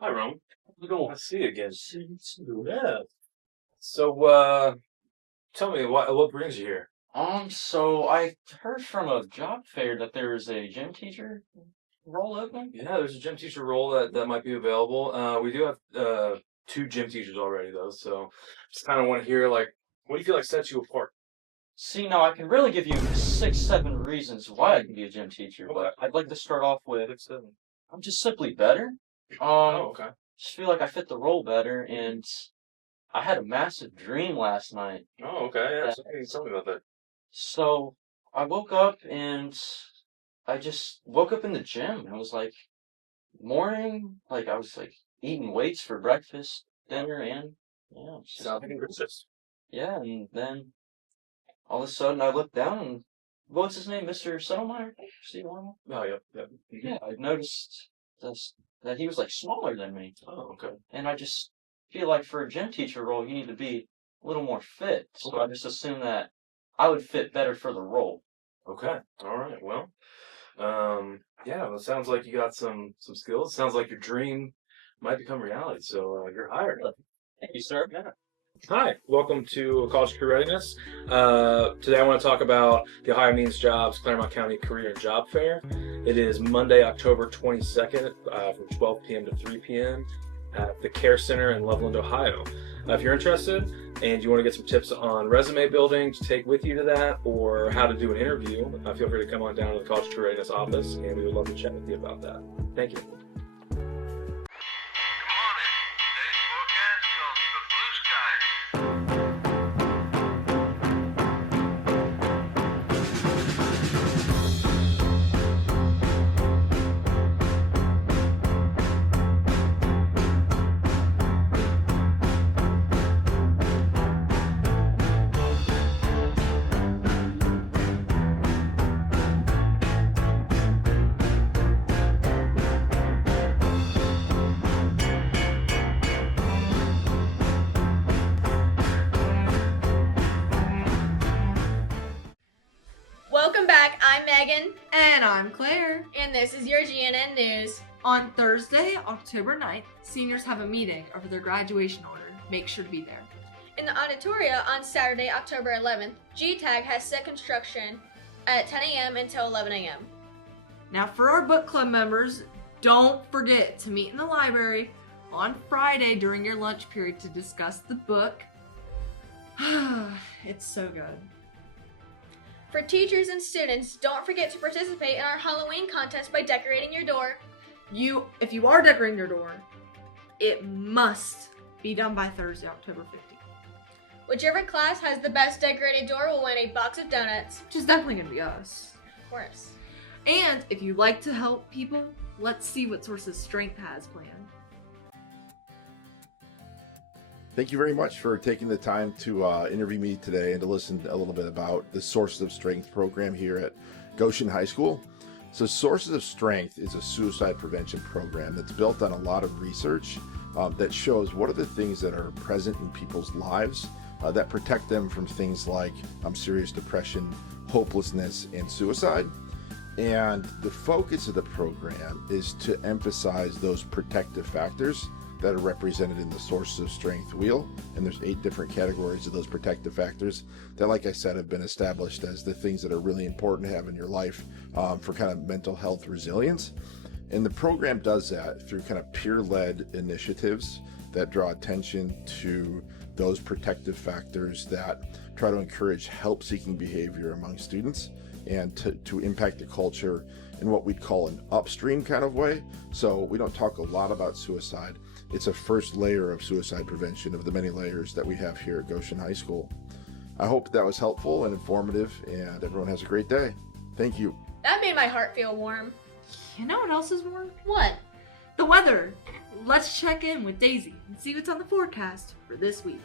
Hi, Rome. How's it going? I see you again. Yeah. So, tell me, what brings you here? So I heard from a job fair that there's a gym teacher role open. Yeah, there's a gym teacher role that might be available. We do have two gym teachers already, though, so just kind of want to hear, like, what do you feel like sets you apart? See, now I can really give you 6, 7 reasons why I can be a gym teacher, Okay. but I'd like to start off with 6, 7. I'm just simply better. Oh, okay. Just feel like I fit the role better, and I had a massive dream last night. Oh, okay. Yeah, so tell me about that. So I woke up and I just woke up in the gym and it was like morning, like I was like eating weights for breakfast, dinner, and yeah, it's just, Sounds like Christmas. yeah. And then all of a sudden I looked down and what's his name, Mr. Settlemeyer? See one? Oh, yep, yep. Yeah, I noticed this, that he was like smaller than me, Oh, okay. and I just feel like for a gym teacher role you need to be a little more fit. So Okay. I just assumed that I would fit better for the role. Okay. All right. Well, yeah. Well, it sounds like you got some skills. Sounds like your dream might become reality. So you're hired. Thank you, sir. Yeah. Hi, welcome to College Career Readiness. Today I want to talk about the Ohio Means Jobs Claremont County Career and Job Fair. It is Monday, October 22nd from 12 p.m. to 3 p.m. at the Care Center in Loveland, Ohio. If you're interested and you want to get some tips on resume building to take with you to that or how to do an interview, feel free to come on down to the College Career Readiness office and we would love to chat with you about that. Thank you. Welcome back, I'm Megan, And I'm Claire. and this is your GNN News. On Thursday, October 9th, seniors have a meeting over their graduation order. Make sure to be there. In the Auditoria on Saturday, October 11th, GTAG has set construction at 10 a.m. until 11 a.m. Now, for our book club members, don't forget to meet in the library on Friday during your lunch period to discuss the book. It's so good. For teachers and students, don't forget to participate in our Halloween contest by decorating your door. If you are decorating your door, it must be done by Thursday, October 15th. Whichever class has the best decorated door will win a box of donuts. Which is definitely going to be us. Of course. And if you like to help people, let's see what Sources Strength has planned. Thank you very much for taking the time to interview me today and to listen a little bit about the Sources of Strength program here at Goshen High School. So Sources of Strength is a suicide prevention program that's built on a lot of research that shows what are the things that are present in people's lives that protect them from things like serious depression, hopelessness, and suicide. And the focus of the program is to emphasize those protective factors that are represented in the Sources of Strength wheel. And there's 8 different categories of those protective factors that, like I said, have been established as the things that are really important to have in your life for kind of mental health resilience. And the program does that through kind of peer-led initiatives that draw attention to those protective factors that try to encourage help-seeking behavior among students and to impact the culture in what we'd call an upstream kind of way. So we don't talk a lot about suicide. It's a first layer of suicide prevention of the many layers that we have here at Goshen High School. I hope that was helpful and informative, and everyone has a great day. Thank you. That made my heart feel warm. You know what else is warm? What? The weather. Let's check in with Daisy and see what's on the forecast for this week.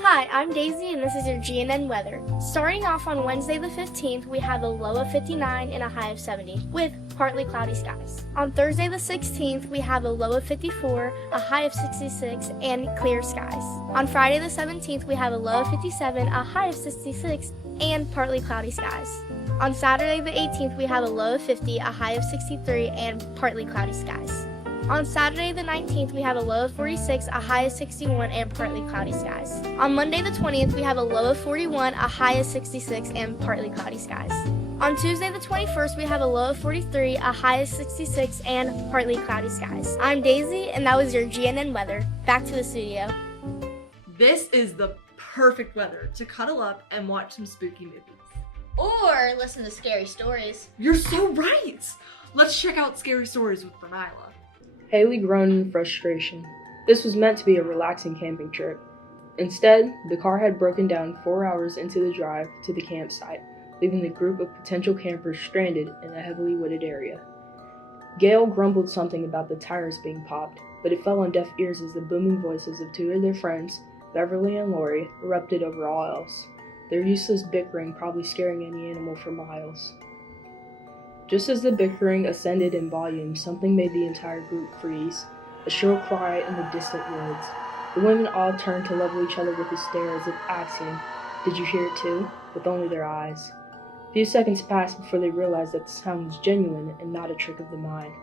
Hi, I'm Daisy and this is your GNN weather. Starting off on Wednesday the 15th, we have a low of 59 and a high of 70 with partly cloudy skies. On Thursday the 16th, we have a low of 54, a high of 66, and clear skies. On Friday the 17th, we have a low of 57, a high of 66, and partly cloudy skies. On Saturday the 18th, we have a low of 50, a high of 63, and partly cloudy skies. On Saturday the 19th, we have a low of 46, a high of 61, and partly cloudy skies. On Monday the 20th, we have a low of 41, a high of 66, and partly cloudy skies. On Tuesday the 21st, we have a low of 43, a high of 66, and partly cloudy skies. I'm Daisy, and that was your GNN weather. Back to the studio. This is the perfect weather to cuddle up and watch some spooky movies. Or listen to scary stories. You're so right! Let's check out Scary Stories with Bernila. Haley groaned in frustration. This was meant to be a relaxing camping trip. Instead, the car had broken down 4 hours into the drive to the campsite, leaving the group of potential campers stranded in a heavily wooded area. Gail grumbled something about the tires being popped, but it fell on deaf ears as the booming voices of two of their friends, Beverly and Lori, erupted over all else, their useless bickering probably scaring any animal for miles. Just as the bickering ascended in volume, something made the entire group freeze, a shrill cry in the distant woods. The women all turned to level each other with a stare as if asking, "Did you hear it too?" with only their eyes. A few seconds passed before they realized that the sound was genuine and not a trick of the mind.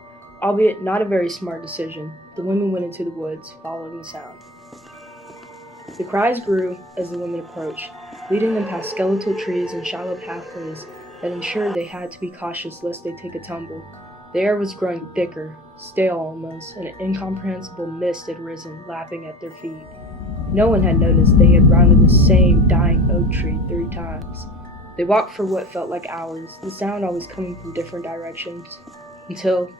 Albeit not a very smart decision, the women went into the woods, following the sound. The cries grew as the women approached, leading them past skeletal trees and shallow pathways that ensured they had to be cautious lest they take a tumble. The air was growing thicker, stale almost, and an incomprehensible mist had risen, lapping at their feet. No one had noticed they had rounded the same dying oak tree 3 times. They walked for what felt like hours, the sound always coming from different directions, until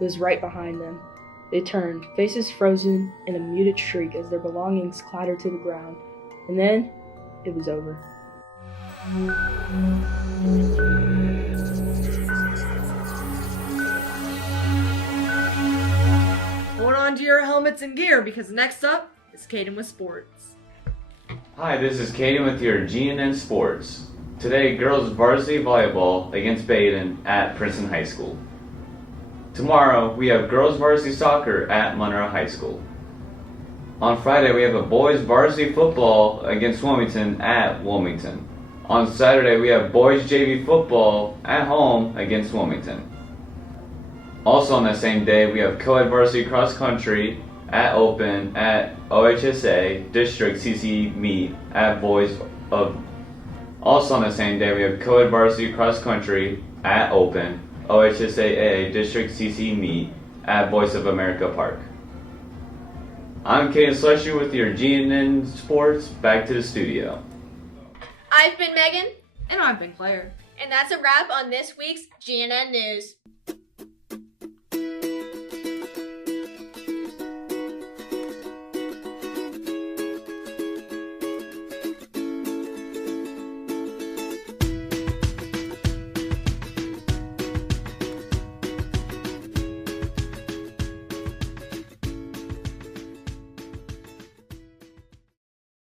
it was right behind them. They turned, faces frozen in a muted shriek as their belongings clattered to the ground, and then it was over. Hold on to your helmets and gear because next up is Caden with sports. Hi, this is Caden with your GNN Sports. Today, girls varsity volleyball against Baden at Princeton High School. Tomorrow, we have girls varsity soccer at Monroe High School. On Friday, we have a boys varsity football against Wilmington at Wilmington. On Saturday, we have boys JV football at home against Wilmington. Also on that same day, we have co-ed varsity cross country at Open at OHSA District CC meet at Boys of. Also on the same day, we have co-ed varsity cross country at Open OHSAA District CC meet at Voice of America Park. I'm Caden Slushy with your GNN Sports. Back to the studio. I've been Megan, And I've been Claire. and that's a wrap on this week's GNN News.